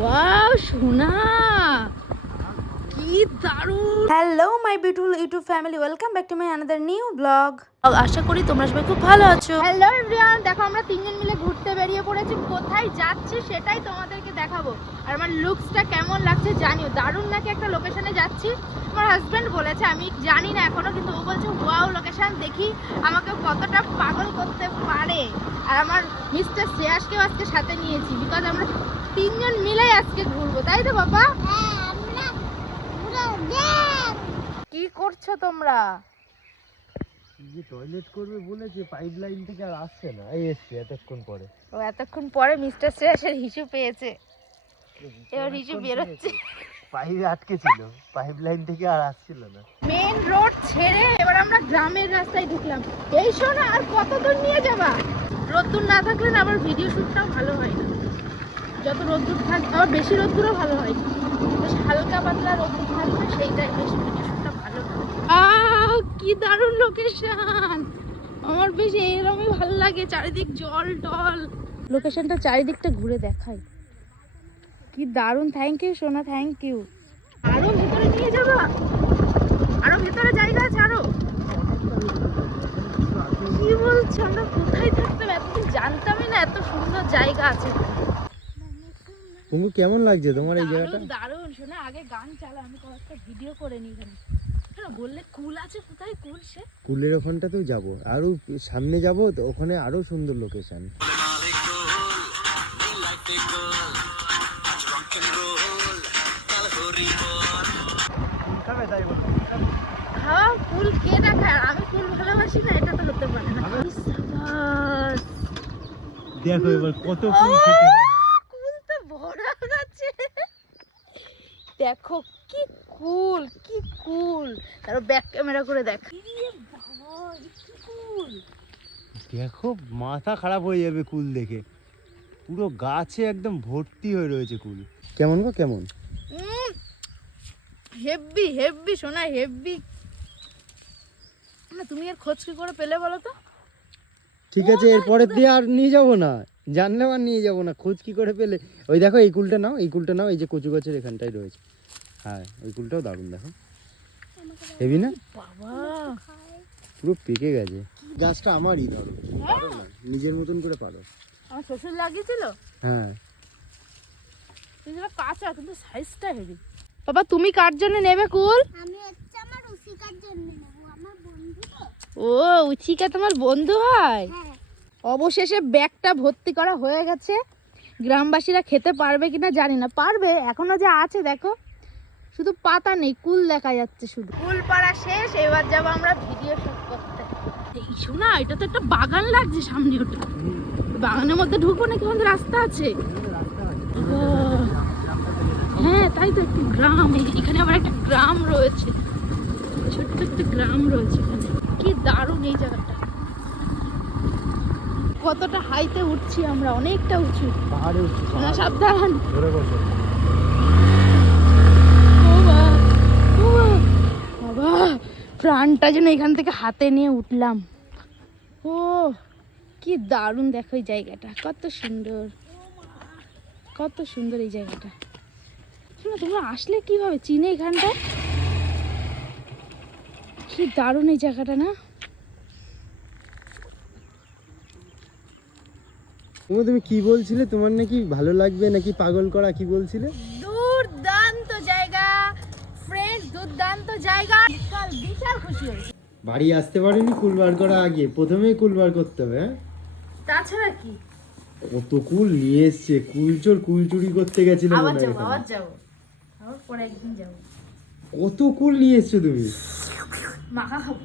Wow সোনা, কি দারুণ। Hello my beautiful YouTube family, welcome back to my another new blog. আশা করি তোমরা সবাই খুব ভালো আছো। হ্যালো এভরিওয়ান, দেখো আমরা তিনজন মিলে ঘুরতে বেরিয়ে পড়েছি। কোথায় যাচ্ছি সেটাই তোমাদেরকে দেখাবো। আর আমার লুকসটা কেমন লাগছে জানিও। দারুণ নাকি একটা লোকেশনে যাচ্ছি। আমার হাজব্যান্ড বলেছে, আমি জানি না এখনো, কিন্তু ও বলছে ওয়াও লোকেশন, দেখি আমাকে কতটা পাগল করতে পারে। আর আমার মিস্টার শ্রেয়াসকেও আজকে সাথে নিয়েছি, বিকজ আমরা তিনজন মিলেই আজকে ঘুরবো, তাই তো বাবা? কি করছো তোমরা? যে টয়লেট করবে বলেছে, পাইপ লাইন থেকে আর আসছে না। এই এসছে এতক্ষণ পরে। ও এতক্ষণ পরে মিস্টার শ্রেয়াসের হিসু পেয়েছে, এবার হিসু বেরোচ্ছে। পাইপে আটকে ছিল, পাইপ লাইন থেকে আর আসছিল না। মেন রোড ছেড়ে এবার আমরা গ্রামের রাস্তায় ঢুকলাম। এই শোনা, আর কত দূর নিয়ে যাবা? রোদ্দুর না থাকলে না আবার ভিডিও শুটটাও ভালো হয় না। যত রোদ্দুর থাকবে, আবার বেশি রোদ্দুরও ভালো হয়, বেশ হালকা পাতলা রোদ্দুর থাকবে, সেইটাই বেশ ভিডিও শুটটা ভালো হয়। কি দারুণ লোকেশন, আমার বেশ এরকমই ভালো লাগে। চারিদিক জল টল, লোকেশনটা চারিদিকটা ঘুরে দেখাই। কি দারুণ, থ্যাংক ইউ সোনা, থ্যাংক ইউ। আরো ভিতরে নিয়ে যাবা? আরো ভিতরে জায়গা আছে আরো? কি বলছো, আমরা কোথায় থাকতাম, এতদিন জানতামই না এত সুন্দর জায়গা আছে। তুমি কেমন লাগছে তোমার এই জায়গাটা? দারুণ শোনা, আগে গান চালা, আমি কয়েকটা ভিডিও করে নিই এখানে। বললে কুল আছে, কোথায় কুল? সে কুলের ওখানটাতেও যাবো, আরো সামনে যাবো তো, ওখানে আরো সুন্দর লোকেশন। হ্যাঁ, কুল কে না খায়? আমি কুল ভালোবাসি না, এটা তো হতে পারে না। দেখো এবার কত কুল তো ভরা আছে। দেখো কি কুল, কি কুল। তারপর ব্যাক ক্যামেরা করে দেখ। দেখো, মাথা খারাপ হয়ে যাবে কুল দেখে। পুরো গাছে একদম ভর্তি হয়ে রয়েছে কুল। কেমন গো, কেমন? হেভি হেভি সোনা, হেভি। না তুমি আর খোঁজ কি করে পেলে বলো তো? ঠিক আছে, এরপরের দিয়ে আর নিয়ে যাবো না, জানলেও আর নিয়ে যাবো না। খোঁজ কি করে পেলে? ওই দেখো, এই কুলটা নাও, এই কুলটা নাও, এই যে কচু গাছের এখানটাই রয়েছে। হ্যাঁ, ওই কুলটাও দারুণ, দেখো হেভি না? বাবা পুরো পেকে গেছে। গাছটা আমারই, ধরো পারো না, নিজের মতন করে পারো। আমার শ্বশুর লাগিয়েছিল। হ্যাঁ, কিন্তু কাঁচা, কিন্তু সাইজটা হেভি। বাবা তুমি কার জন্য নেবে কুল? আমি হচ্ছে আমার উশিকার জন্য নেব, আমার বন্ধু তো। ও উচিকা তোমার বন্ধু হয়? হ্যাঁ। অবশেষে ব্যাগটা ভর্তি করা হয়ে গেছে। গ্রামবাসীরা খেতে পারবে কিনা জানি না, পারবে। এখনো যা আছে দেখো, শুধু পাতা নেই, কুল দেখা যাচ্ছে শুধু। কুল পাড়া শেষ, এবার যাবো আমরা ভিডিও শুট করতে। এই শোনা, এটা তো একটা বাগান লাগছে সামনে, ওটা বাগানের মধ্যে ঢুকবো নাকি? আমাদের রাস্তা আছে। হ্যাঁ তাই তো, একটা গ্রাম, এখানে আবার একটা গ্রাম রয়েছে, ছোট্ট একটা গ্রাম রয়েছে এখানে। কি দারুণ এই জায়গাটা। কতটা হাইতে উঠছি আমরা, অনেকটা উঁচু পাহাড়ে উঠছি। না, সাবধান। ধরে বসো। বাবা, প্রাণটা যেন এখান থেকে হাতে নিয়ে উঠলাম। ও কি দারুণ, দেখো এই জায়গাটা কত সুন্দর, কত সুন্দর এই জায়গাটা। শোনো, তোমরা আসলে কিভাবে চিনে এখানটা? কি দারুণ এই জায়গাটা না? তুমি কি বলছিলে, তোমার নাকি ভালো লাগবে নাকি পাগল করা, কি বলছিলে? দুর্দান্ত জায়গা ফ্রেন্ডস, দুর্দান্ত জায়গা। বিশাল বিশাল খুশি হয়েছে। বাড়ি আসতে পারিনি কুল বার করা আগে, প্রথমেই কুল বার করতে হবে। হ্যাঁ, তাছাড়া কি? কত কুল নিয়ে এসছে, কুলচোর কুল চুরি করতে গেছিল আবার মনে হয় যাবো, এখানে। আবার যাবো, আবার পরে একদিন যাবো। কত কুল নিয়ে এসছো তুমি? মাখা খাবো।